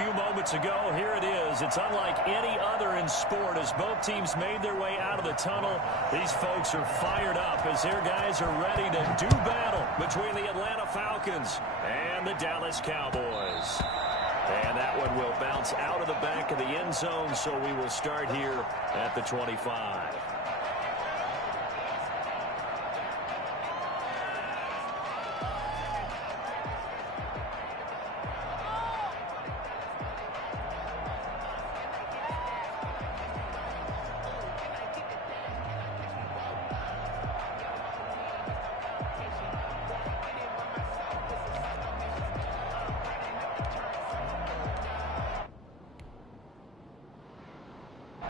few moments ago. Here it is. It's unlike any other in sport as both teams made their way out of the tunnel. These folks are fired up as their guys are ready to do battle between the Atlanta Falcons and the Dallas Cowboys. And that one will bounce out of the back of the end zone, so we will start here at the 25.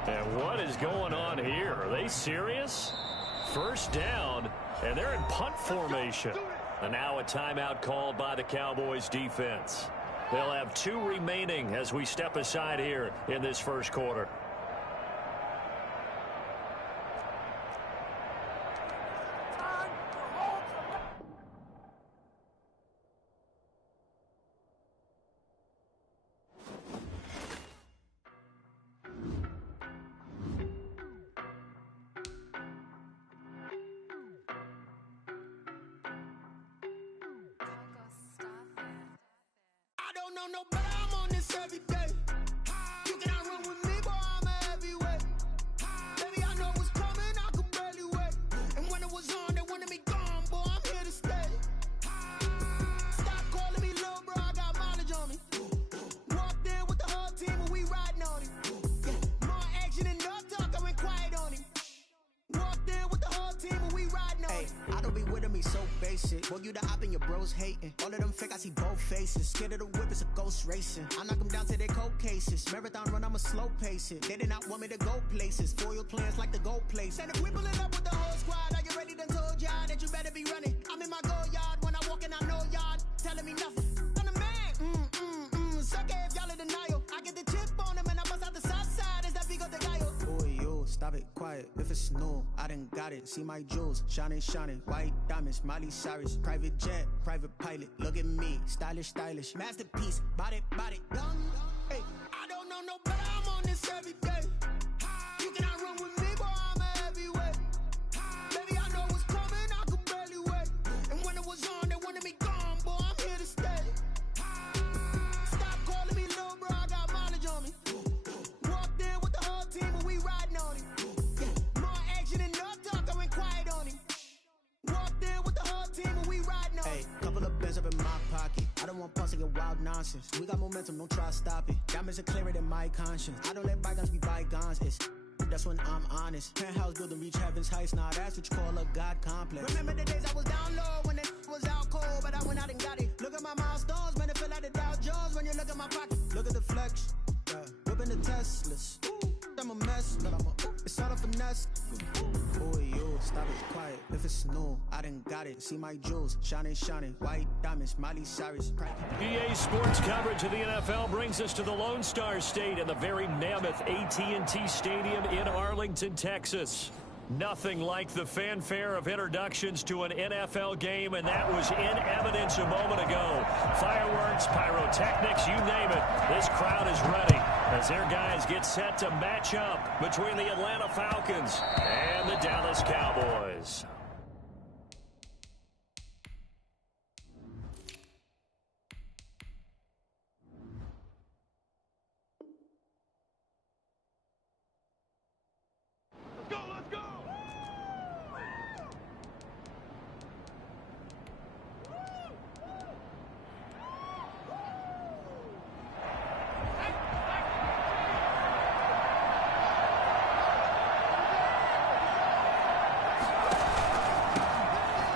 And what is going on here? Are they serious? First down, and they're in punt formation. And now a timeout called by the Cowboys defense. They'll have 2 remaining as we step aside here in this first quarter. No, but I'm on this every day. You cannot run with me, boy, I'm a heavyweight. Baby, I know what's coming, I could barely wait. And when it was on, they wanted me gone, boy, I'm here to stay. Stop calling me little bro, I got mileage on me. Walked in with the whole team and we riding on him. More action and no talk, I went quiet on him. Walked in with the whole team and we riding on him. I don't be with him, he's so basic. Boy, you the op and your bros hating. All of them fake, I see both faces. Scared of the whip, it's a ghost racing. I knock them down to their cold cases. Marathon run, I'ma slow pace it. They did not want me to go places. Foil plans like the gold place. And if we pulling up with the whole squad, are you ready? Done told y'all that you better be running. I'm in my go yard. When I walk in, I know y'all telling me nothing. I'm the man. Suck it if y'all in denial. I get the chip on him and I bust out the south side. Is that big of the guy? Boy, yo, stop it, quiet. If it's new, I done got it. See my jewels, shining, shining. White diamonds, Miley Cyrus. Private jet, private pilot. Look at me, stylish, stylish. Masterpiece, body, young. Hey, I don't know no better. I'm on this every day. You cannot run with me, boy, I'm a heavyweight. Baby, I know what's coming, I could barely wait. And when it was on, they wanted me gone, boy, I'm here to stay. Stop calling me little bro, I got mileage on me. Walked in with the whole team and we riding on him. More action and no talk, I went quiet on him. Walked in with the whole team and we riding on him. Hey, couple of bands up in my pocket. I don't want pulse to get wild nonsense. We got momentum, don't try to stop it. Diamonds are clearer than my conscience. I don't let bygones be bygones. That's when I'm honest. Penthouse building reach heaven's heights. Now that's what you call a God complex. Remember the days I was down low when it was out cold, but I went out and got it. Look at my milestones, man, it feel like the Dow Jones when you look at my pocket. Look at the flex, yeah. Whipping the Teslas. I'm a mess, but it's all a finesse. Boy, yo, stop it, quiet. If it's new, I done got it. See my jewels, shining, shining. White diamonds, Miley Cyrus. EA Sports coverage of the NFL brings us to the Lone Star State and the very mammoth AT&T Stadium in Arlington, Texas. Nothing like the fanfare of introductions to an NFL game, and that was in evidence a moment ago. Fireworks, pyrotechnics, you name it. This crowd is ready as their guys get set to match up between the Atlanta Falcons and the Dallas Cowboys.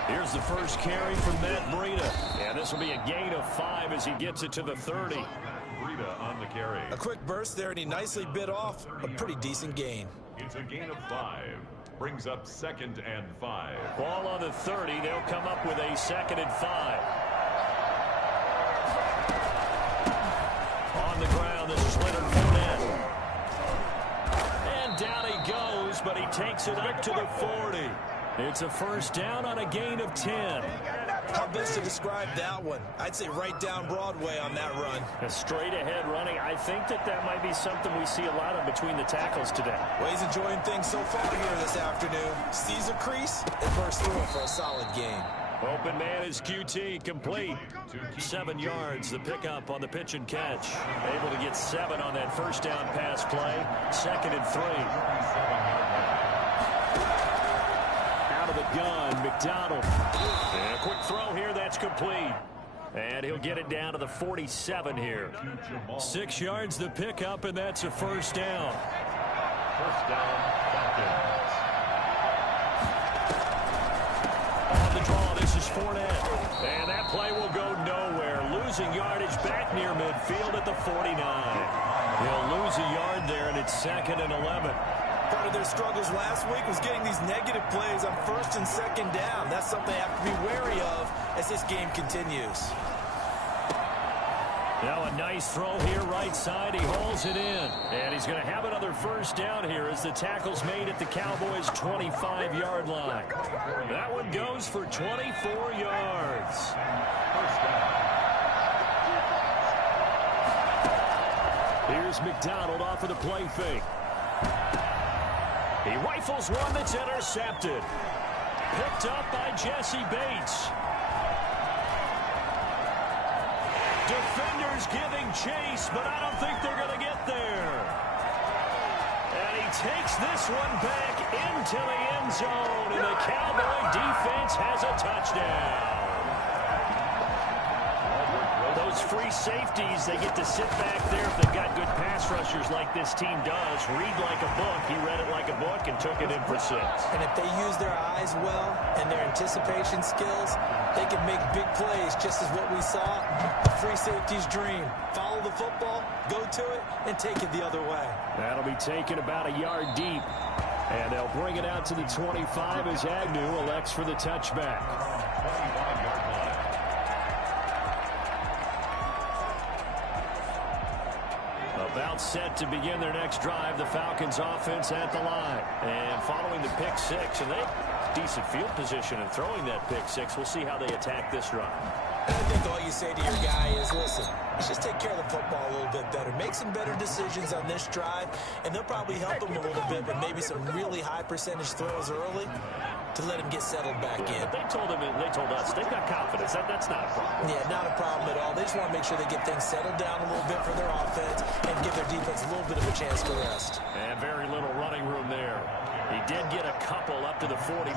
Here's the first carry from Matt Breida. And this will be a gain of 5 as he gets it to the 30. Breida on the carry. A quick burst there, and he nicely bit off a pretty decent gain. It's a gain of 5. Brings up 2nd and 5. Ball on the 30. They'll come up with a 2nd and 5. On the ground, this is Leonard Fournette. And down he goes, but he takes it up to the 40. It's a first down on a gain of 10. How best to describe that one? I'd say right down Broadway on that run. A straight ahead running. I I think that might be something we see a lot of between the tackles today. Well, he's enjoying things so far here this afternoon. Sees a crease and bursts through it for a solid game. Open man is QT, complete. 7 yards, the pickup on the pitch and catch. Able to get 7 on that first down pass play. 2nd and 3. Out of the gun, McDonald. And a quick throw here, that's complete. And he'll get it down to the 47 here. 6 yards the pickup, and that's a first down. First down, Falcons. On the draw, this is Fournette. And that play will go nowhere. Losing yardage back near midfield at the 49. He'll lose a yard there, and it's 2nd and 11. Part of their struggles last week was getting these negative plays on 1st and 2nd down. That's something they have to be wary of as this game continues. Now a nice throw here, right side. He hauls it in. And he's going to have another first down here as the tackle's made at the Cowboys' 25-yard line. That one goes for 24 yards. First down. Here's McDonald off of the play fake. He rifles one that's intercepted. Picked up by Jesse Bates. Defenders giving chase, but I don't think they're going to get there. And he takes this one back into the end zone, and the Cowboy defense has a touchdown. Those free safeties, they get to sit back there if they've got good pass rushers like this team does. Read like a book. He read it like a book and took it in for 6. And if they use their eyes well and their anticipation skills, they can make big plays, just as what we saw. The free safety's dream. Follow the football, go to it, and take it the other way. That'll be taken about a yard deep. And they'll bring it out to the 25 as Agnew elects for the touchback. 25-yard line. About set to begin their next drive, the Falcons offense at the line. And following the pick 6, and they decent field position in throwing that pick 6. We'll see how they attack this drive. I think all you say to your guy is, listen, let's just take care of the football a little bit better. Make some better decisions on this drive, and they'll probably help him a little bit with maybe some really high percentage throws early to let him get settled back in. But they told us they've got confidence. That's not a problem. Yeah, not a problem at all. They just want to make sure they get things settled down a little bit for their offense and give their defense a little bit of a chance to rest. And very little running room there. He did get a couple up to the 49.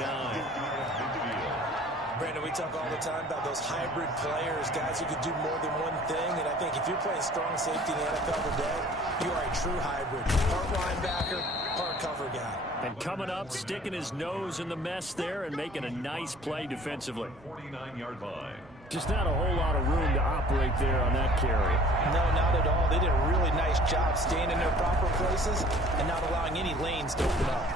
Brandon, we talk all the time about those hybrid players, guys who could do more than one thing, and I think if you're playing strong safety in the NFL today, you are a true hybrid. Part linebacker, part cover guy. And coming up, sticking his nose in the mess there and making a nice play defensively. 49-yard line. Just not a whole lot of room to operate there on that carry. No, not at all. They did a really nice job staying in their proper places and not allowing any lanes to open up.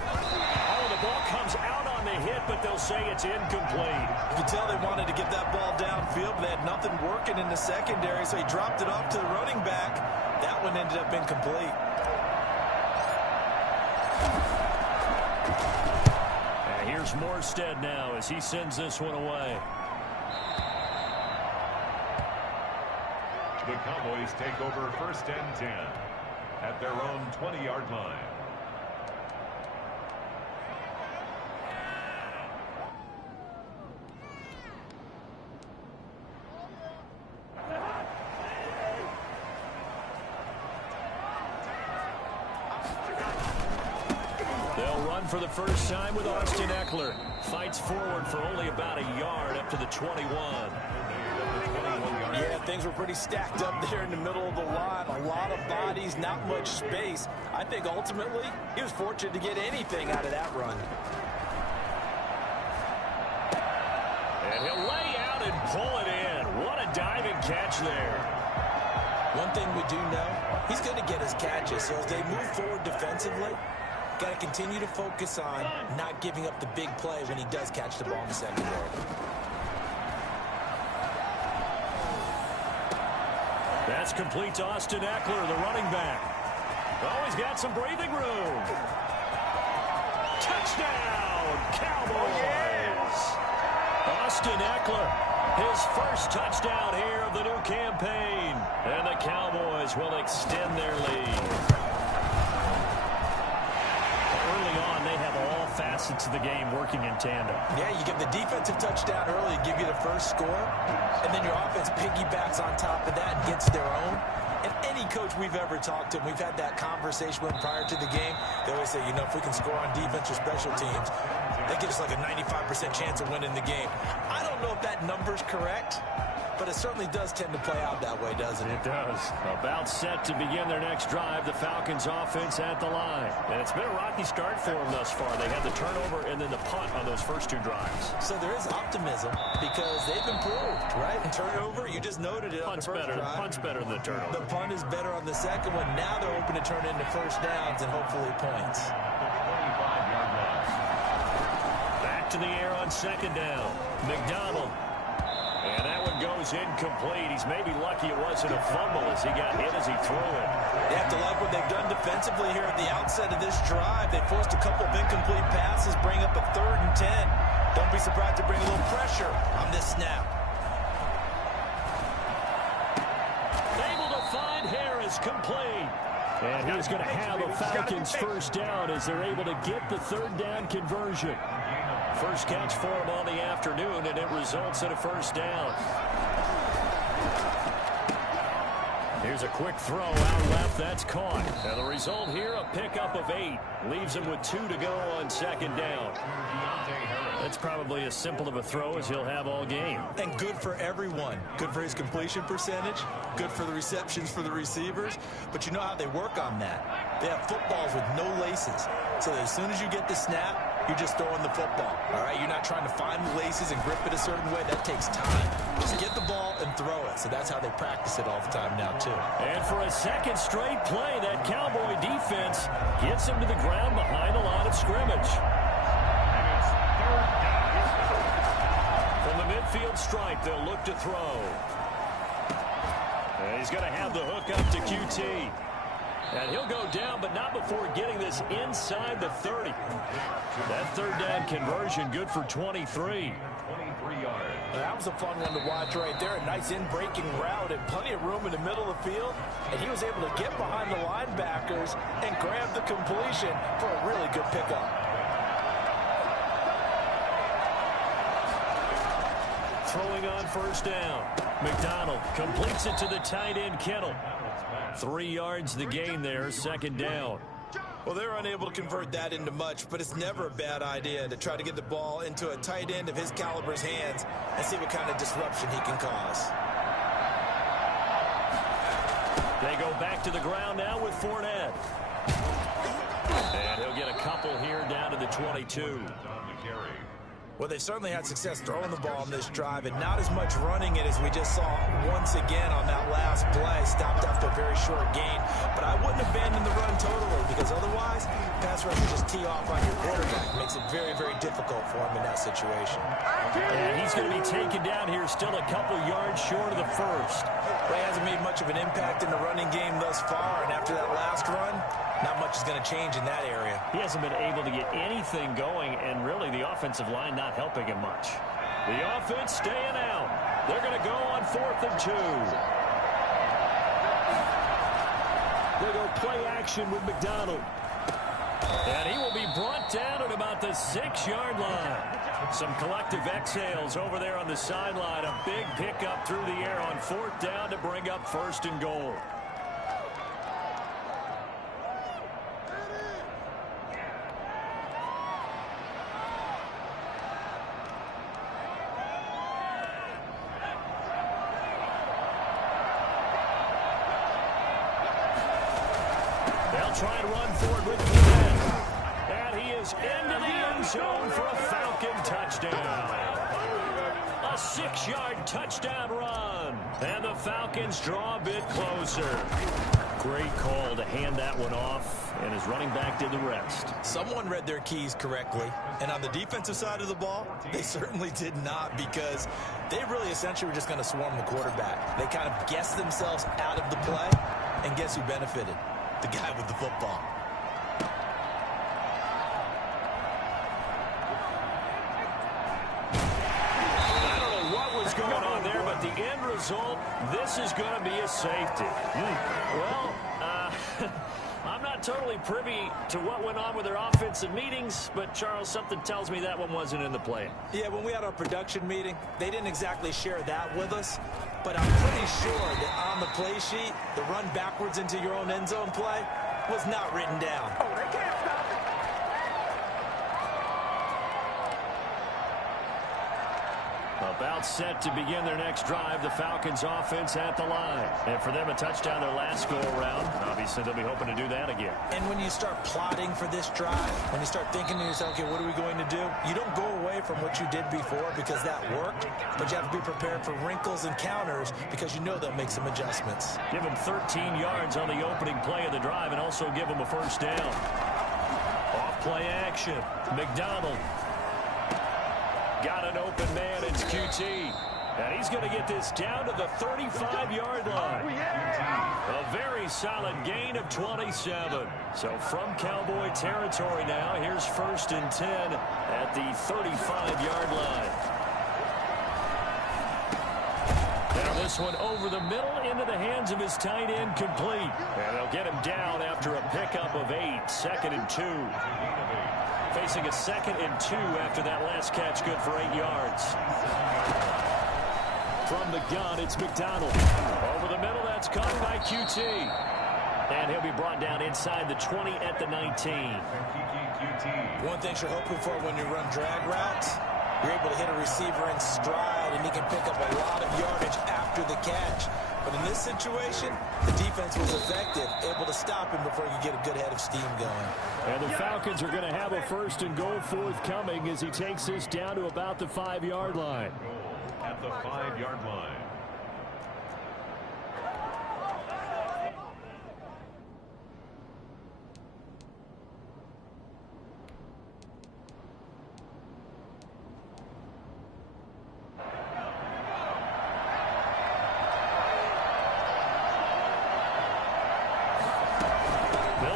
Oh, the ball comes out on the hit, but they'll say it's incomplete. You can tell they wanted to get that ball downfield, but they had nothing working in the secondary, so he dropped it off to the running back. That one ended up incomplete. And here's Morstead now as he sends this one away. The Cowboys take over 1st and 10 at their own 20-yard line. They'll run for the first time with Austin Eckler. Fights forward for only about a yard up to the 21. Yeah, things were pretty stacked up there in the middle of the line. A lot of bodies, not much space. I think ultimately he was fortunate to get anything out of that run. And he'll lay out and pull it in. What a diving catch there. One thing we do know, he's going to get his catches. So as they move forward defensively, got to continue to focus on not giving up the big play when he does catch the ball in the secondary. That's complete to Austin Eckler, the running back. Oh, he's got some breathing room. Touchdown, Cowboys! Austin Eckler His first touchdown here of the new campaign. And the Cowboys will extend their lead. Early on, they have all facets of the game working in tandem. Yeah, you get the defensive touchdown early, give you the first score, and then your offense piggybacks on top of that and gets their own. And any coach we've ever talked to, we've had that conversation with prior to the game, they always say, you know, if we can score on defense or special teams, that gives us like a 95% chance of winning the game. I don't know if that number's correct, but it certainly does tend to play out that way, doesn't it? It does. About set to begin their next drive. The Falcons offense at the line. And it's been a rocky start for them thus far. They had the turnover and then the punt on those first two drives. So there is optimism because they've improved, right? Turnover, you just noted it on the first drive. Punt's better than the turnover. The punt is better on the second one. Now they're hoping to turn into first downs and hopefully points. Back to the air on second down. McDonald. And that one goes incomplete. He's maybe lucky it wasn't a fumble as he got hit as he threw it. They have to like what they've done defensively here at the outset of this drive. They forced a couple of incomplete passes, bring up a 3rd and 10. Don't be surprised to bring a little pressure on this snap. Able to find Harris complete. And he's going to have a Falcons first down as they're able to get the 3rd down conversion. First catch for him on the afternoon, and it results in a first down. Here's a quick throw out left. That's caught. And the result here, a pickup of 8. Leaves him with 2 to go on second down. That's probably as simple of a throw as he'll have all game. And good for everyone. Good for his completion percentage. Good for the receptions for the receivers. But you know how they work on that. They have footballs with no laces. So that as soon as you get the snap, you're just throwing the football. All right, you're not trying to find the laces and grip it a certain way. That takes time. Just get the ball and throw it. So that's how they practice it all the time now, too. And for a second straight play, that Cowboy defense gets him to the ground behind the line of scrimmage. From the midfield stripe, they'll look to throw. And he's going to have the hook up to QT. And he'll go down, but not before getting this inside the 30. That 3rd down conversion good for 23. 23 yards. That was a fun one to watch right there. A nice in-breaking route and plenty of room in the middle of the field. And he was able to get behind the linebackers and grab the completion for a really good pickup. Throwing on first down. McDonald completes it to the tight end, Kittle. 3 yards the gain there, second down. Well, they're unable to convert that into much, but it's never a bad idea to try to get the ball into a tight end of his caliber's hands and see what kind of disruption he can cause. They go back to the ground now with Fournette. And he'll get a couple here down to the 22. Well, they certainly had success throwing the ball on this drive and not as much running it as we just saw once again on that last play. Stopped after a very short gain. But I wouldn't abandon the run totally because otherwise, pass rush will just tee off on your quarterback. Makes it very, very difficult for him in that situation. And he's going to be taken down here still a couple yards short of the first. Well, he hasn't made much of an impact in the running game thus far, and after that last run, not much is going to change in that area. He hasn't been able to get anything going, and really the offensive line not helping him much. The offense staying out. They're going to go on 4th and 2. They go play action with McDonald. And he will be brought down at about the 6-yard line. Some collective exhales over there on the sideline. A big pickup through the air on 4th down to bring up 1st and goal. They'll try and run forward with Fournette. And he is into the end zone for a Falcon touchdown. A 6-yard touchdown run. And the Falcons draw a bit closer. Great call to hand that one off, and his running back did the rest. Someone read their keys correctly, and on the defensive side of the ball, they certainly did not because they really essentially were just going to swarm the quarterback. They kind of guessed themselves out of the play, and guess who benefited? The guy with the football. I don't know what was going result, this is going to be a safety. Well, I'm not totally privy to what went on with their offensive meetings, but, Charles, something tells me that one wasn't in the plan. Yeah, when we had our production meeting, they didn't exactly share that with us, but I'm pretty sure that on the play sheet, the run backwards into your own end zone play was not written down. Oh, they can't stop it. About set to begin their next drive, the Falcons offense at the line. And for them, a touchdown their last go-around. Obviously, they'll be hoping to do that again. And when you start plotting for this drive, when you start thinking to yourself, okay, what are we going to do? You don't go away from what you did before because that worked, but you have to be prepared for wrinkles and counters because you know they'll make some adjustments. Give them 13 yards on the opening play of the drive and also give them a first down. Off-play action. McDonald. Got an open man, it's QT. And he's going to get this down to the 35-yard line. Oh, yeah. A very solid gain of 27. So from Cowboy territory now, here's 1st and 10 at the 35-yard line. Now this one over the middle into the hands of his tight end, complete. And they'll get him down after a pickup of 8, 2nd and 2. Facing a 2nd and 2 after that last catch, good for 8 yards. From the gun, it's McDonald. Over the middle, that's caught by QT. And he'll be brought down inside the 20 at the 19. One thing you're hoping for when you run drag routes, you're able to hit a receiver in stride, and he can pick up a lot of yardage after the catch. But in this situation, the defense was effective, able to stop him before he could get a good head of steam going. And the Falcons are going to have a 1st and goal forthcoming as he takes this down to about the 5-yard line. At the 5-yard line.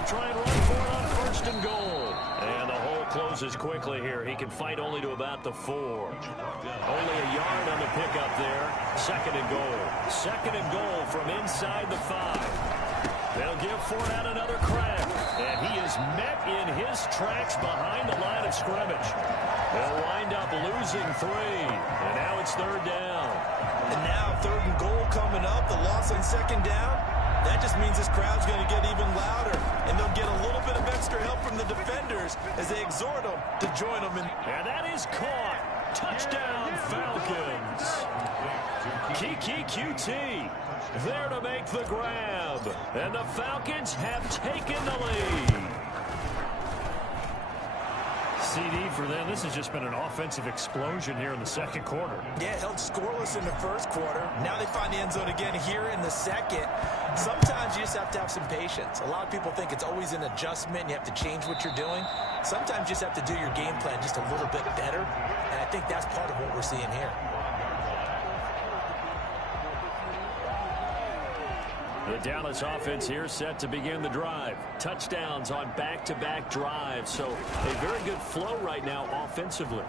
Try and run for it on 1st and goal. And the hole closes quickly here. He can fight only to about the 4. Only a yard on the pickup there. 2nd and goal. 2nd and goal from inside the 5. They'll give Fournette another crack. And he is met in his tracks behind the line of scrimmage. They'll wind up losing 3. And now it's 3rd down. And now 3rd and goal coming up. The loss on 2nd down. That just means this crowd's going to get even louder, and they'll get a little bit of extra help from the defenders as they exhort them to join them. And that is caught. Touchdown, Falcons. Kiki QT there to make the grab. And the Falcons have taken the lead. CD for them. This has just been an offensive explosion here in the 2nd quarter. Yeah, held scoreless in the 1st quarter. Now they find the end zone again here in the 2nd. Sometimes you just have to have some patience. A lot of people think it's always an adjustment and you have to change what you're doing. Sometimes you just have to do your game plan just a little bit better, and I think that's part of what we're seeing here. The Dallas offense here set to begin the drive. Touchdowns on back-to-back drives, so a very good flow right now offensively.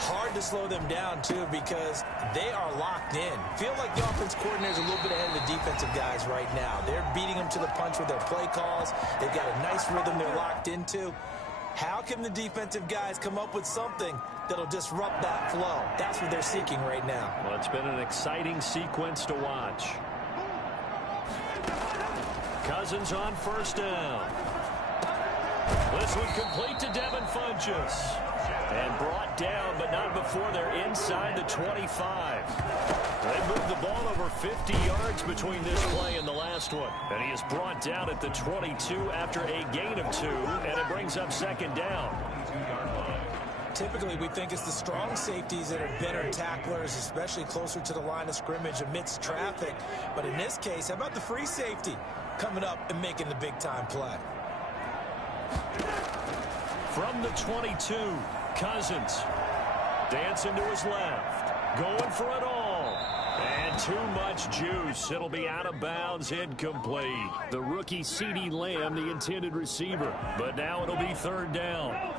Hard to slow them down, too, because they are locked in. Feel like the offense coordinator is a little bit ahead of the defensive guys right now. They're beating them to the punch with their play calls. They've got a nice rhythm they're locked into. How can the defensive guys come up with something that'll disrupt that flow? That's what they're seeking right now. Well, it's been an exciting sequence to watch. Cousins on 1st down. This one complete to Devin Funchess. And brought down, but not before they're inside the 25. They moved the ball over 50 yards between this play and the last one. And he is brought down at the 22 after a gain of 2, and it brings up 2nd down. Typically, we think it's the strong safeties that are better tacklers, especially closer to the line of scrimmage amidst traffic. But in this case, how about the free safety coming up and making the big-time play? From the 22, Cousins dancing to his left, going for it all. And too much juice. It'll be out of bounds, incomplete. The rookie CeeDee Lamb, the intended receiver. But now it'll be 3rd down.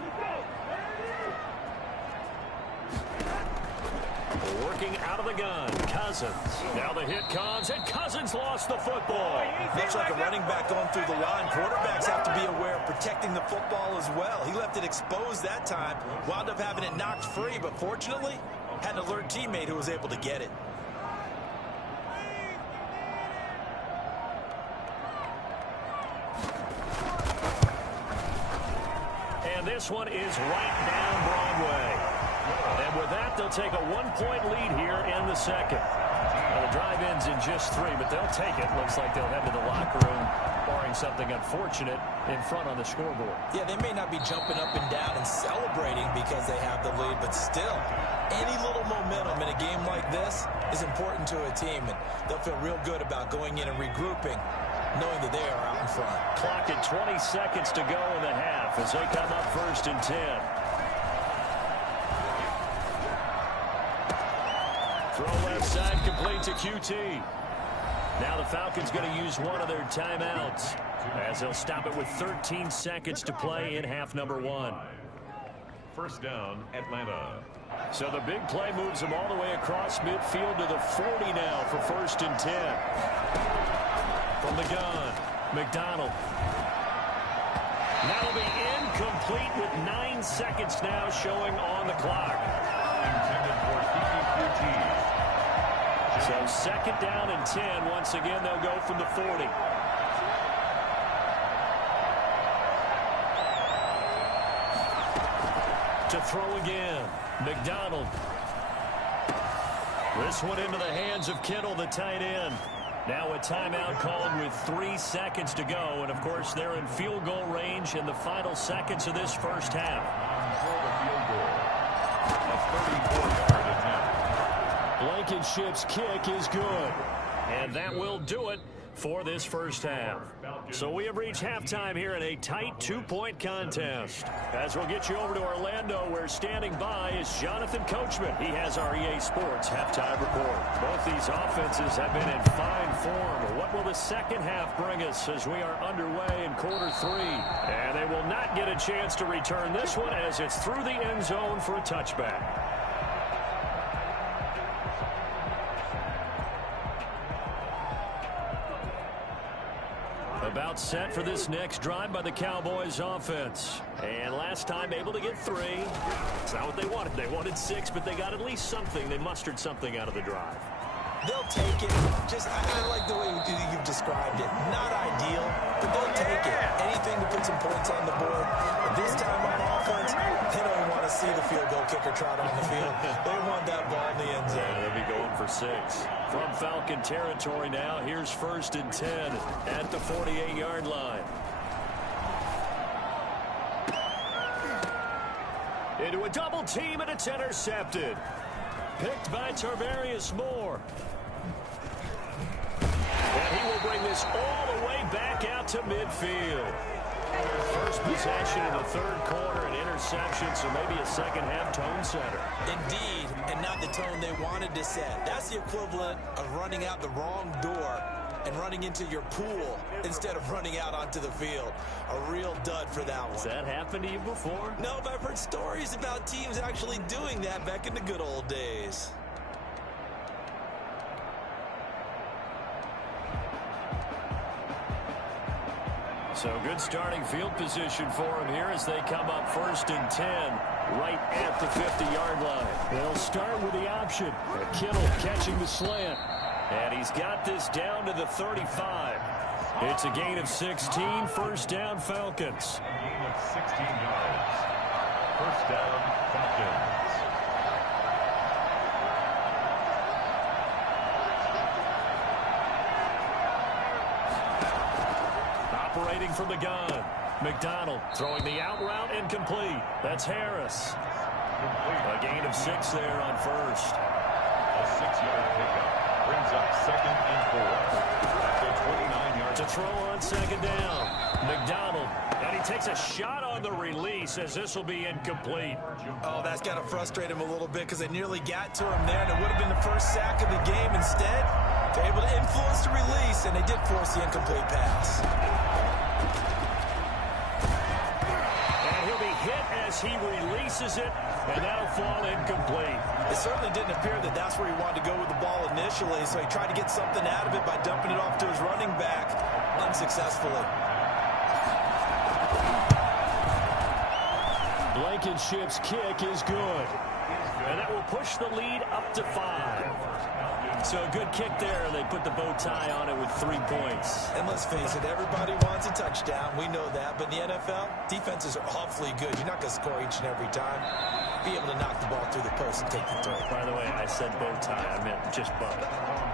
Working out of the gun, Cousins. Now the hit comes, and Cousins lost the football. Looks like a running back going through the line. Quarterbacks have to be aware of protecting the football as well. He left it exposed that time, wound up having it knocked free, but fortunately, had an alert teammate who was able to get it. And this one is right down Broadway. And with that, they'll take a 1-point lead here in the second. Now, the drive ends in just 3, but they'll take it. Looks like they'll head to the locker room, barring something unfortunate in front on the scoreboard. Yeah, they may not be jumping up and down and celebrating because they have the lead, but still, any little momentum in a game like this is important to a team, and they'll feel real good about going in and regrouping, knowing that they are out in front. Clock at 20 seconds to go in the half as they come up 1st and 10. Throw left side, complete to QT. Now the Falcons going to use one of their timeouts as they'll stop it with 13 seconds to play in half number 1. First down, Atlanta. So the big play moves them all the way across midfield to the 40 now for 1st and 10. From the gun, McDonald. That'll be incomplete with 9 seconds now showing on the clock. Intended for QT. So 2nd down and 10. Once again, they'll go from the 40. To throw again, McDonald. This one into the hands of Kittle, the tight end. Now a timeout called with 3 seconds to go. And, of course, they're in field goal range in the final seconds of this first half. Blankenship's kick is good. And that will do it for this first half. So we have reached halftime here in a tight 2-point contest. As we'll get you over to Orlando, where standing by is Jonathan Coachman. He has our EA Sports halftime report. Both these offenses have been in fine form. What will the second half bring us as we are underway in quarter 3? And they will not get a chance to return this one as it's through the end zone for a touchback. About set for this next drive by the Cowboys offense. And last time able to get 3. It's not what they wanted. They wanted 6, but they got at least something. They mustered something out of the drive. They'll take it. I like the way you've described it. Not ideal, but they'll take it. Anything to put some points on the board. But this time on offense, they don't even want to see the field goal kicker trot on the field. They want that ball in the end zone. Yeah, they'll be going for 6. From Falcon territory now, here's 1st and 10 at the 48-yard line. Into a double team, and it's intercepted. Picked by Tarvarius Moore. And he will bring this all the way back out to midfield. First possession in the 3rd quarter, an interception, so maybe a second-half tone setter. Indeed, and not the tone they wanted to set. That's the equivalent of running out the wrong door and running into your pool instead of running out onto the field. A real dud for that one. Has that happened to you before? No, but I've heard stories about teams actually doing that back in the good old days. So good starting field position for him here as they come up 1st and 10 right at the 50-yard line. They'll start with the option. Kittle catching the slant. And he's got this down to the 35. It's a gain of 16, 1st down Falcons. A gain of 16 yards. 1st down Falcons. Operating from the gun. McDonald throwing the out route incomplete. That's Harris. A gain of 6 there on 1st. A 6-yard pickup brings up 2nd and 4. At the 29-yard To throw on 2nd down. McDonald. And he takes a shot on the release as this will be incomplete. Oh, that's got to frustrate him a little bit because they nearly got to him there, and it would have been the first sack of the game. Instead, they're able to influence the release, and they did force the incomplete pass. And he'll be hit as he releases it, and that'll fall incomplete. It certainly didn't appear that that's where he wanted to go with the ball initially, so he tried to get something out of it by dumping it off to his running back unsuccessfully. Blankenship's kick is good. And that will push the lead up to 5. So a good kick there. They put the bow tie on it with 3 points. And let's face it, everybody wants a touchdown. We know that. But in the NFL, defenses are awfully good. You're not going to score each and every time. Be able to knock the ball through the post and take the throw. By the way, I said bow tie. I meant just bow.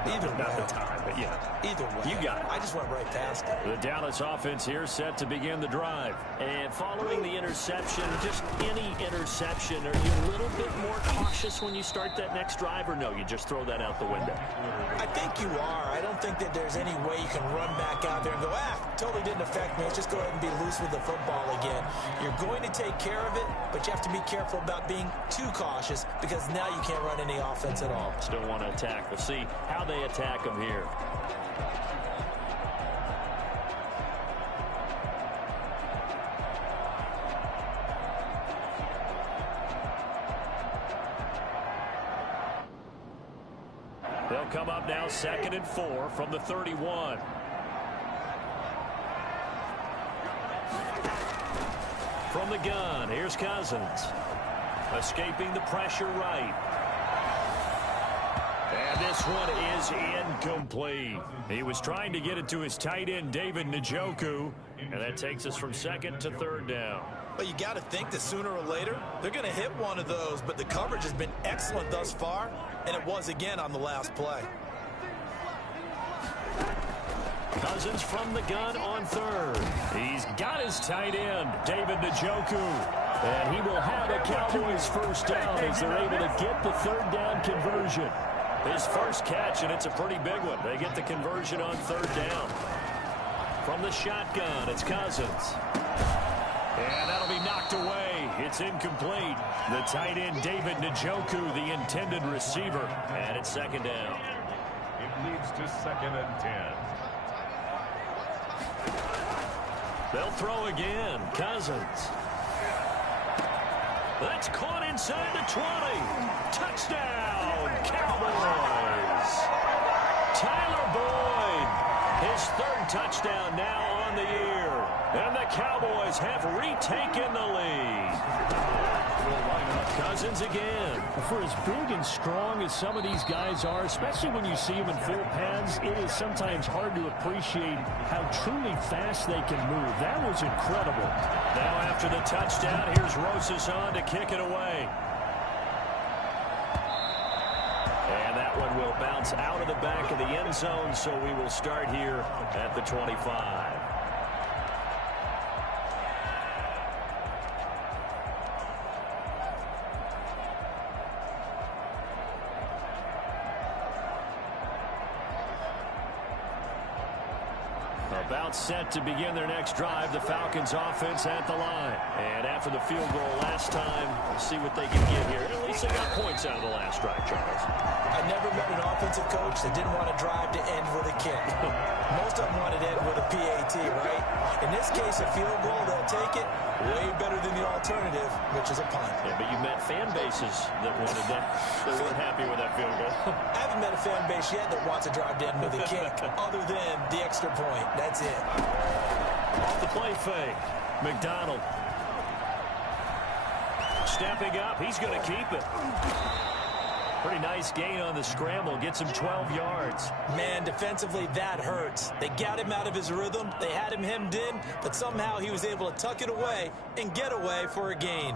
Either way. Not the tie, but yeah. Either way. You got it. I just went right past it. The Dallas offense here set to begin the drive. And following the interception, just any interception, are you a little bit more cautious when you start that next drive, or no, you just throw that out the window? I think you are. I don't think that there's any way you can run back out there and go, totally didn't affect me. Let's just go ahead and be loose with the football again. You're going to take care of it, but you have to be careful about being too cautious because now you can't run any offense at all. Still want to attack. We'll see how they attack them here. They'll come up now 2nd and 4 from the 31. From the gun, here's Cousins. Escaping the pressure right. And this one is incomplete. He was trying to get it to his tight end, David Njoku. And that takes us from 2nd to 3rd down. But you got to think that sooner or later, they're going to hit one of those. But the coverage has been excellent thus far. And it was again on the last play. Cousins from the gun on 3rd. He's got his tight end, David Njoku. And he will have a Cowboys first down as they're able to get the 3rd down conversion. His first catch, and it's a pretty big one. They get the conversion on 3rd down. From the shotgun, it's Cousins. And that'll be knocked away. It's incomplete. The tight end, David Njoku, the intended receiver. And it's 2nd down. It leads to 2nd and 10. They'll throw again. Cousins. That's caught inside the 20. Touchdown, Cowboys. Tyler Boyd, his 3rd touchdown now on the year. And the Cowboys have retaken the lead. Cousins again. For as big and strong as some of these guys are, especially when you see them in full pads, it is sometimes hard to appreciate how truly fast they can move. That was incredible. Now after the touchdown, here's Rosas on to kick it away. And that one will bounce out of the back of the end zone, so we will start here at the 25. About set to begin their next drive. The Falcons offense at the line. And after the field goal last time, we'll see what they can get here. At least they got points out of the last drive, Charles. I never met an offensive coach that didn't want to drive to end with a kick. Most of them wanted to end with a PAT, right? In this case, a field goal, they'll take it. Way better than the alternative, which is a punt. Yeah, but you met fan bases that wanted that. They weren't happy with that field goal. I haven't met a fan base yet that wants to drive to end with a kick, other than the extra point. That's it. Off the play fake. McDonald. Stepping up. He's going to keep it. Pretty nice gain on the scramble. Gets him 12 yards. Man, defensively, that hurts. They got him out of his rhythm. They had him hemmed in, but somehow he was able to tuck it away and get away for a gain.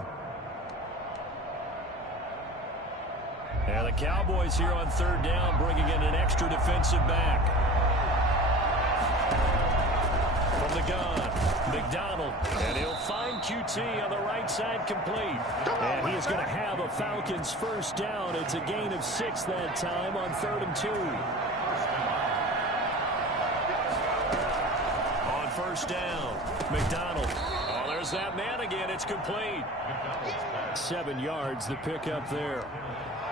Yeah, the Cowboys here on 3rd down, bringing in an extra defensive back. From the gun, McDonald, and he'll find QT on the right side complete. And he is going to have a Falcons first down. It's a gain of 6 that time on 3rd and 2. On first down, McDonald. Oh, there's that man again. It's complete. 7 yards, the pickup there.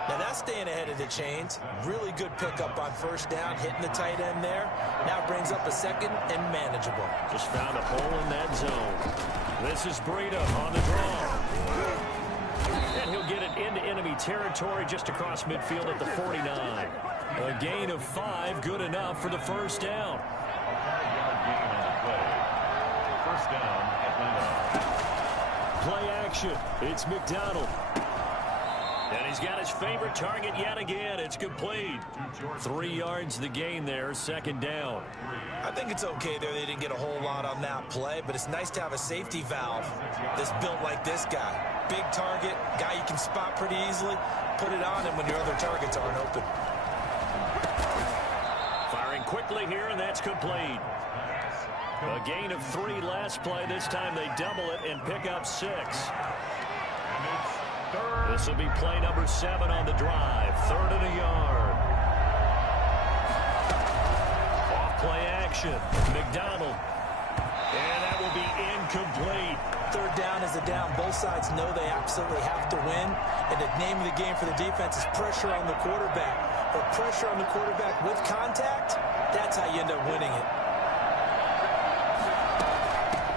Now that's staying ahead of the chains. Really good pickup on first down, hitting the tight end there. Now brings up a 2nd and manageable. Just found a hole in that zone. This is Breida on the draw. And he'll get it into enemy territory just across midfield at the 49. A gain of 5, good enough for the first down. A 5-yard gain on the play. First down, Atlanta. Play action. It's McDonald. And he's got his favorite target yet again. It's complete. 3 yards the gain there, second down. I think it's okay there. They didn't get a whole lot on that play, but it's nice to have a safety valve that's built like this guy. Big target, guy you can spot pretty easily. Put it on him when your other targets aren't open. Firing quickly here, and that's complete. A gain of 3 last play. This time they double it and pick up 6. This will be play number 7 on the drive. 3rd and a yard. Off play action. McDonald. And that will be incomplete. 3rd down is a down. Both sides know they absolutely have to win. And the name of the game for the defense is pressure on the quarterback. But pressure on the quarterback with contact, that's how you end up winning it.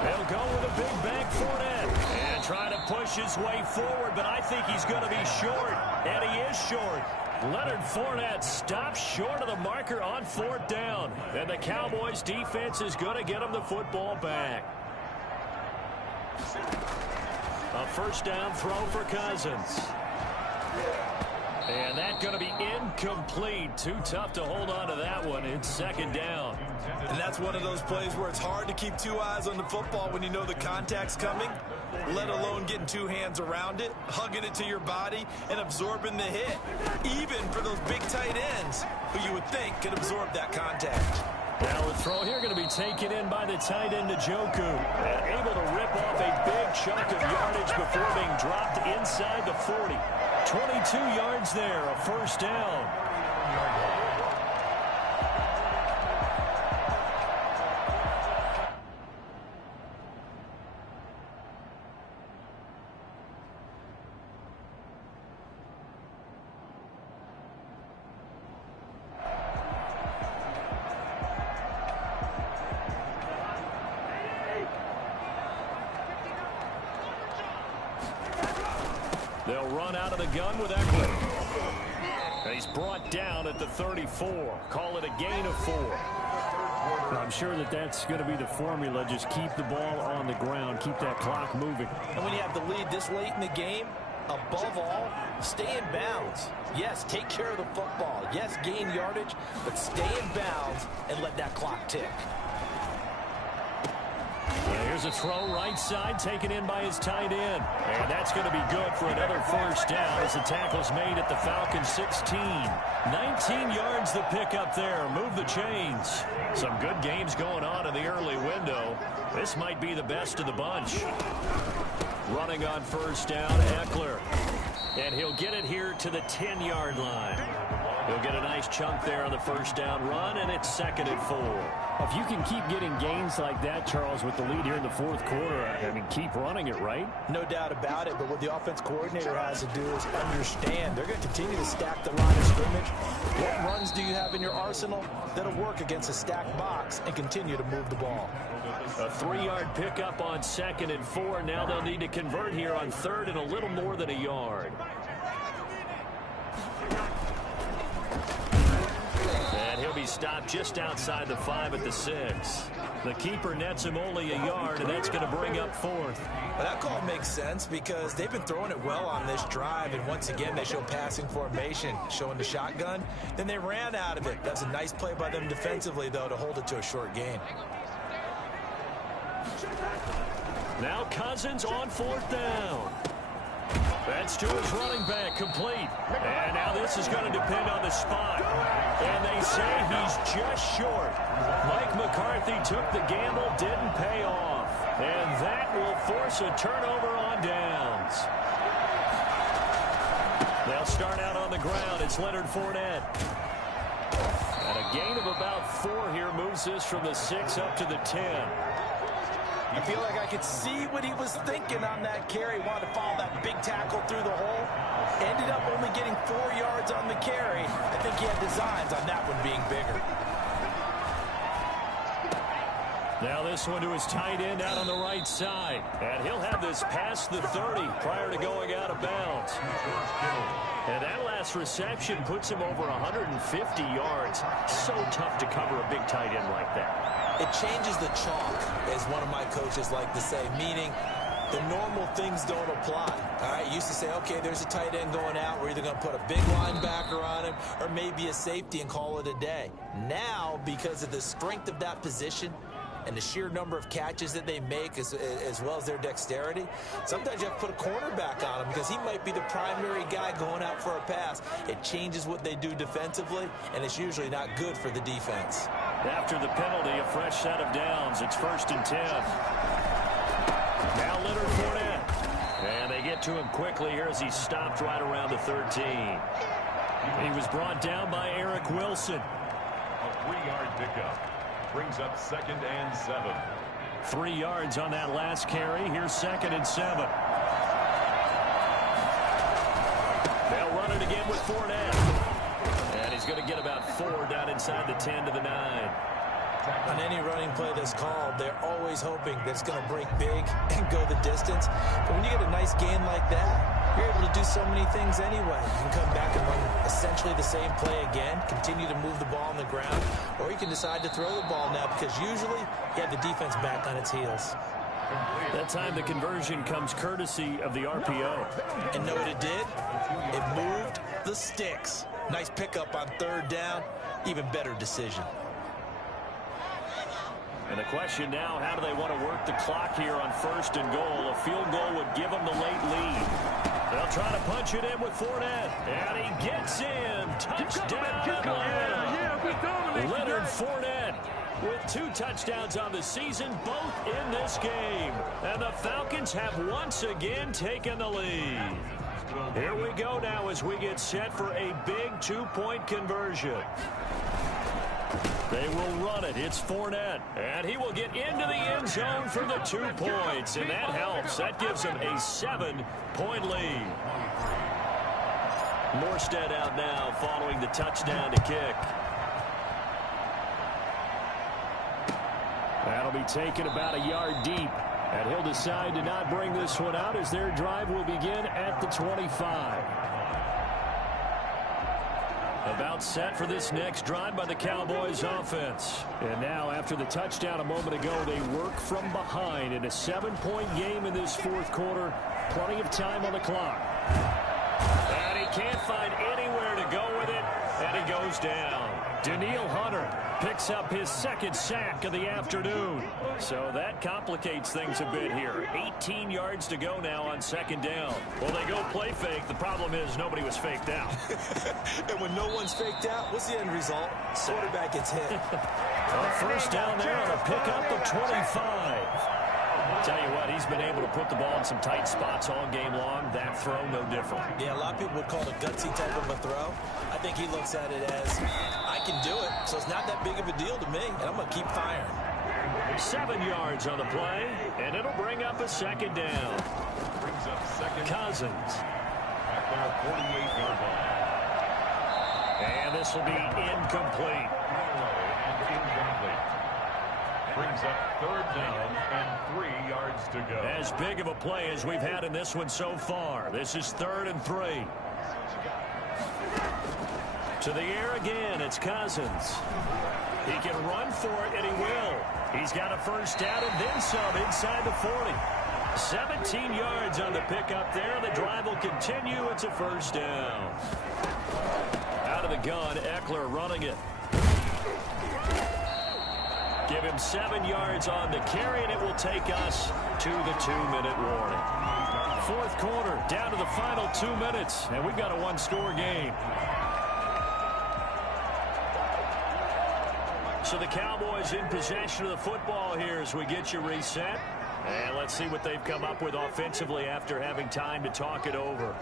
They'll go with a big back Fournette. And trying to push his way forward, but I think he's going to be short. And he is short. Leonard Fournette stops short of the marker on 4th down. And the Cowboys defense is going to get him the football back. A first down throw for Cousins. And that's going to be incomplete. Too tough to hold on to that one. It's 2nd down. And that's one of those plays where it's hard to keep 2 eyes on the football when you know the contact's coming, let alone getting 2 hands around it, hugging it to your body, and absorbing the hit. Even for those big tight ends who you would think could absorb that contact. Now the throw here going to be taken in by the tight end Njoku. And able to rip off a big chunk of yardage before being dropped inside the 40. 22 yards there, a first down. They'll run out of the gun with Eckler. And he's brought down at the 34. Call it a gain of 4. I'm sure that that's going to be the formula. Just keep the ball on the ground. Keep that clock moving. And when you have the lead this late in the game, above all, stay in bounds. Yes, take care of the football. Yes, gain yardage, but stay in bounds and let that clock tick. Here's a throw right side taken in by his tight end. And that's going to be good for another first down as the tackle's made at the Falcons 16. 19 yards the pickup there. Move the chains. Some good games going on in the early window. This might be the best of the bunch. Running on first down, Eckler. And he'll get it here to the 10-yard line. He'll get a nice chunk there on the first down run, and it's 2nd and 4. If you can keep getting gains like that, Charles, with the lead here in the 4th quarter, I mean, keep running it, right? No doubt about it, but what the offense coordinator has to do is understand they're going to continue to stack the line of scrimmage. What runs do you have in your arsenal that'll work against a stacked box and continue to move the ball? A 3-yard pickup on 2nd and 4. Now they'll need to convert here on 3rd and a little more than a yard. And he'll be stopped just outside the 5 at the 6. The keeper nets him only a yard, and that's going to bring up 4th. Well, that call makes sense because they've been throwing it well on this drive, and once again they show passing formation, showing the shotgun. Then they ran out of it. That's a nice play by them defensively, though, to hold it to a short gain. Now Cousins on 4th down. That's to his running back, complete. And now this is going to depend on the spot. And they say he's just short. Mike McCarthy took the gamble, didn't pay off. And that will force a turnover on downs. They'll start out on the ground. It's Leonard Fournette. And a gain of about 4 here moves this from the 6 up to the 10. I feel like I could see what he was thinking on that carry. Wanted to follow that big tackle through the hole. Ended up only getting 4 yards on the carry. I think he had designs on that one being bigger. Now this one to his tight end out on the right side. And he'll have this past the 30 prior to going out of bounds. And that last reception puts him over 150 yards. So tough to cover a big tight end like that. It changes the chalk, as one of my coaches like to say, meaning the normal things don't apply. All right, you used to say, okay, there's a tight end going out. We're either going to put a big linebacker on him or maybe a safety and call it a day. Now, because of the strength of that position and the sheer number of catches that they make as well as their dexterity, sometimes you have to put a cornerback on him because he might be the primary guy going out for a pass. It changes what they do defensively, and it's usually not good for the defense. After the penalty, a fresh set of downs. It's 1st and 10. Now Leonard Fournette. And they get to him quickly here as he stopped right around the 13. He was brought down by Eric Wilson. A 3-yard pickup. Brings up 2nd and 7. 3 yards on that last carry. Here's 2nd and 7. They'll run it again with Fournette. And he's going to get about 4 down inside the 10 to the 9. On any running play that's called, they're always hoping that it's going to break big and go the distance. But when you get a nice gain like that, you're able to do so many things anyway. You can come back and run essentially the same play again, continue to move the ball on the ground, or you can decide to throw the ball now because usually you have the defense back on its heels. That time the conversion comes courtesy of the RPO. And know what it did? It moved the sticks. Nice pickup on 3rd down. Even better decision. And the question now, how do they want to work the clock here on 1st and goal? A field goal would give them the late lead. They'll try to punch it in with Fournette. And he gets in. Touchdown, Atlanta. Leonard Fournette with 2 touchdowns on the season, both in this game. And the Falcons have once again taken the lead. Here we go now as we get set for a big 2-point conversion. They will run it. It's Fournette. And he will get into the end zone for the 2 points. And that helps. That gives him a 7-point lead. Morstead out now following the touchdown to kick. That'll be taken about a yard deep. And he'll decide to not bring this one out as their drive will begin at the 25. About set for this next drive by the Cowboys offense. And now after the touchdown a moment ago, they work from behind in a 7-point game in this 4th quarter. Plenty of time on the clock. And he can't find anywhere to go with it. And he goes down. Danielle Hunter picks up his 2nd sack of the afternoon. So that complicates things a bit here. 18 yards to go now on 2nd down. Well, they go play fake. The problem is nobody was faked out. And when no one's faked out, what's the end result? Quarterback gets hit. A 1st down there on a pickup of 25. Tell you what, he's been able to put the ball in some tight spots all game long. That throw, no different. Yeah, a lot of people would call it a gutsy type of a throw. I think he looks at it as, I can do it, so it's not that big of a deal to me, and I'm going to keep firing. 7 yards on the play, and it'll bring up a 2nd down. Brings up 2nd. Cousins. At their 48-yard line. And this will be incomplete. And incomplete. Brings up 3rd down and 3 yards to go. As big of a play as we've had in this one so far. This is 3rd and 3. To the air again, it's Cousins. He can run for it, and he will. He's got a 1st down and then some inside the 40. 17 yards on the pickup there. The drive will continue. It's a 1st down. Out of the gun, Eckler running it. Give him 7 yards on the carry, and it will take us to the 2-minute warning. 4th quarter, down to the final 2 minutes, and we've got a 1-score game. So the Cowboys in possession of the football here as we get you reset. And let's see what they've come up with offensively after having time to talk it over.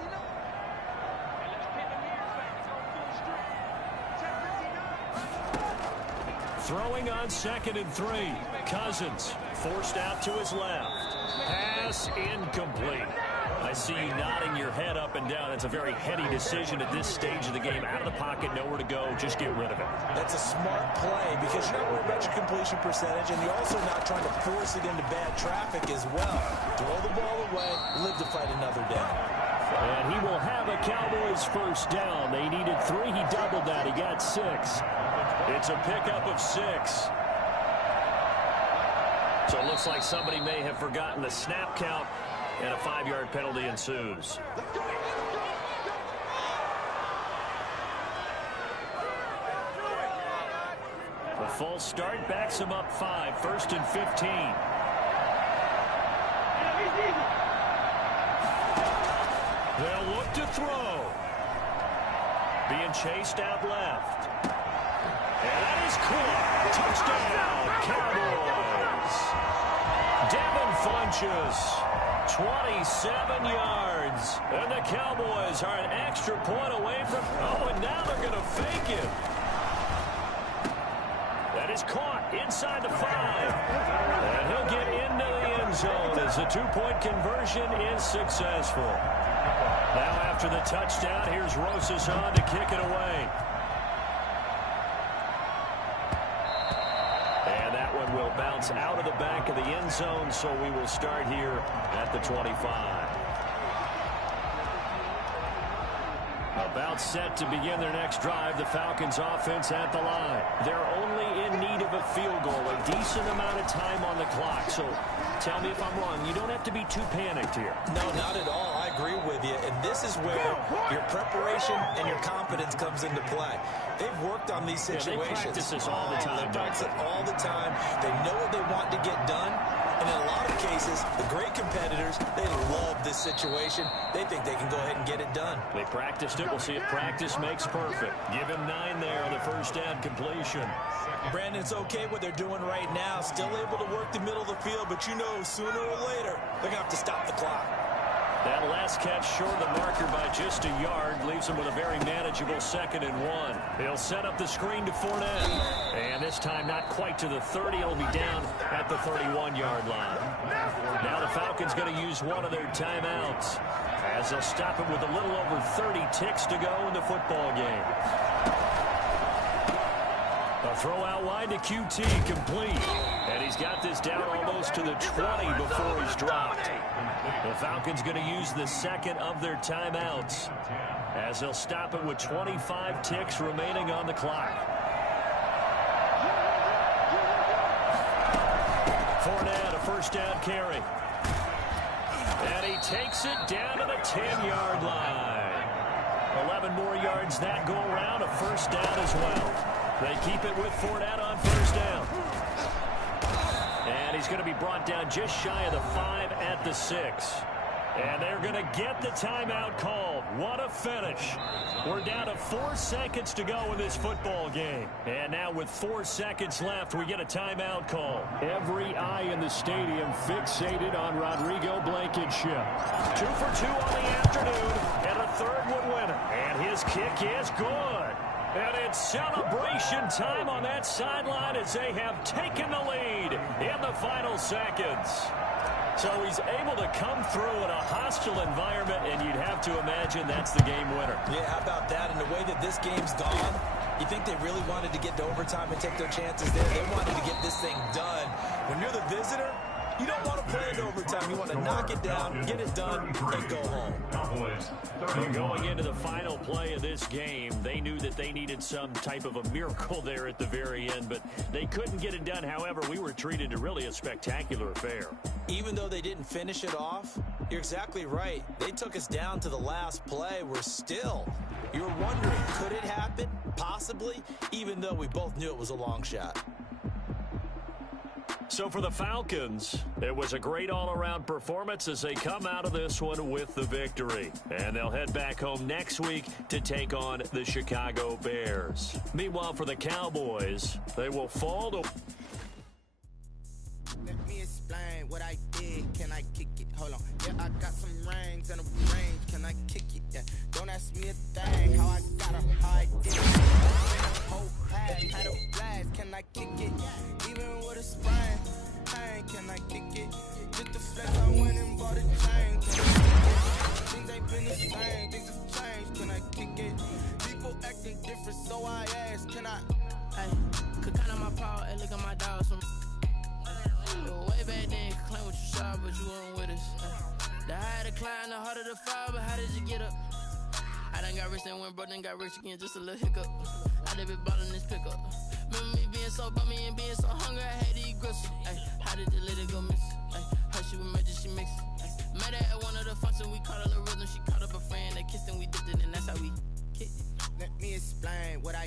Throwing on 2nd and 3. Cousins forced out to his left. Pass incomplete. I see you nodding your head up and down. It's a very heady decision at this stage of the game. Out of the pocket, nowhere to go. Just get rid of it. That's a smart play because you're not worried about your completion percentage, and you're also not trying to force it into bad traffic as well. Throw the ball away, live to fight another down. And he will have a Cowboys first down. They needed 3. He doubled that. He got 6. It's a pickup of 6. So it looks like somebody may have forgotten the snap count, and a 5-yard penalty ensues. A false start backs him up 5, 1st and 15. They'll look to throw. Being chased out left. And that is caught. Touchdown, Cowboys. Devin Funchess, 27 yards. And the Cowboys are an extra point away from... Oh, and now they're going to fake it. That is caught inside the 5. And he'll get into the end zone as the 2-point conversion is successful. Now after the touchdown, here's Rosas on to kick it away. And that one will bounce out of the back of the end zone, so we will start here at the 25. About set to begin their next drive, the Falcons offense at the line. They're only in need of a field goal, a decent amount of time on the clock. So tell me if I'm wrong. You don't have to be too panicked here. No, not at all. I agree with you. And this is where your preparation and your confidence comes into play. They've worked on these situations. They practice this all the time. They practice it all the time. They know what they want to get done. And in a lot of cases, the great competitors, they love this situation. They think they can go ahead and get it done. They practiced it. We'll see if practice makes perfect. Give him 9 there on the first down completion. Brandon, it's okay what they're doing right now. Still able to work the middle of the field, but you know sooner or later, they're going to have to stop the clock. That last catch short of the marker by just a yard leaves him with a very manageable 2nd and 1. He'll set up the screen to Fournette. And this time not quite to the 30. It'll be down at the 31-yard line. Now the Falcons going to use one of their timeouts as they'll stop it with a little over 30 ticks to go in the football game. A throw out wide to QT, complete. And he's got this down almost to the 20 before he's dropped. The Falcons going to use the second of their timeouts as they'll stop it with 25 ticks remaining on the clock. Fournette, a first down carry. And he takes it down to the 10-yard line. 11 more yards that go around, a first down as well. They keep it with Fournette on first down. And he's going to be brought down just shy of the 5 at the 6. And they're going to get the timeout called. What a finish. We're down to 4 seconds to go in this football game. And now with 4 seconds left, we get a timeout call. Every eye in the stadium fixated on Rodrigo Blankenship. 2 for 2 on the afternoon, and a third would win it. And his kick is good. And it's celebration time on that sideline as they have taken the lead in the final seconds. So he's able to come through in a hostile environment, and you'd have to imagine that's the game winner. Yeah, how about that? And the way that this game's gone, you think they really wanted to get to overtime and take their chances there. They wanted to get this thing done. When you're the visitor, you don't want to play into overtime. You want to knock it down, get it done, and go home. Going into the final play of this game, they knew that they needed some type of a miracle there at the very end, but they couldn't get it done. However, we were treated to really a spectacular affair. Even though they didn't finish it off, you're exactly right. They took us down to the last play. We're still, you're wondering, could it happen? Possibly, even though we both knew it was a long shot. So for the Falcons, it was a great all-around performance as they come out of this one with the victory. And they'll head back home next week to take on the Chicago Bears. Meanwhile, for the Cowboys, they will fall to... Let me explain what I did. Can I kick it? Hold on. Yeah, I got some rings and a range. Can I kick it? Yeah. Don't ask me a thing. How I got her, how I did it. Whole pass, had a blast. Can I kick it? Even with a sprain, can I kick it? Just the flex ride, but you weren't with us. The higher the climb, the harder the fall, but how did you get up? I done got rich and went broke, then got rich again, just a little hiccup. I done been ballin' this pickup. Remember me being so bummy and being so hungry, I had to eat gristle. Ay, how did the lady go miss? Ay, how she was magic, she mixed. Met her at one of the functions, we caught a little rhythm. She caught up a friend, they kissed and we dipped it, and that's how we kicked it. Let me explain what I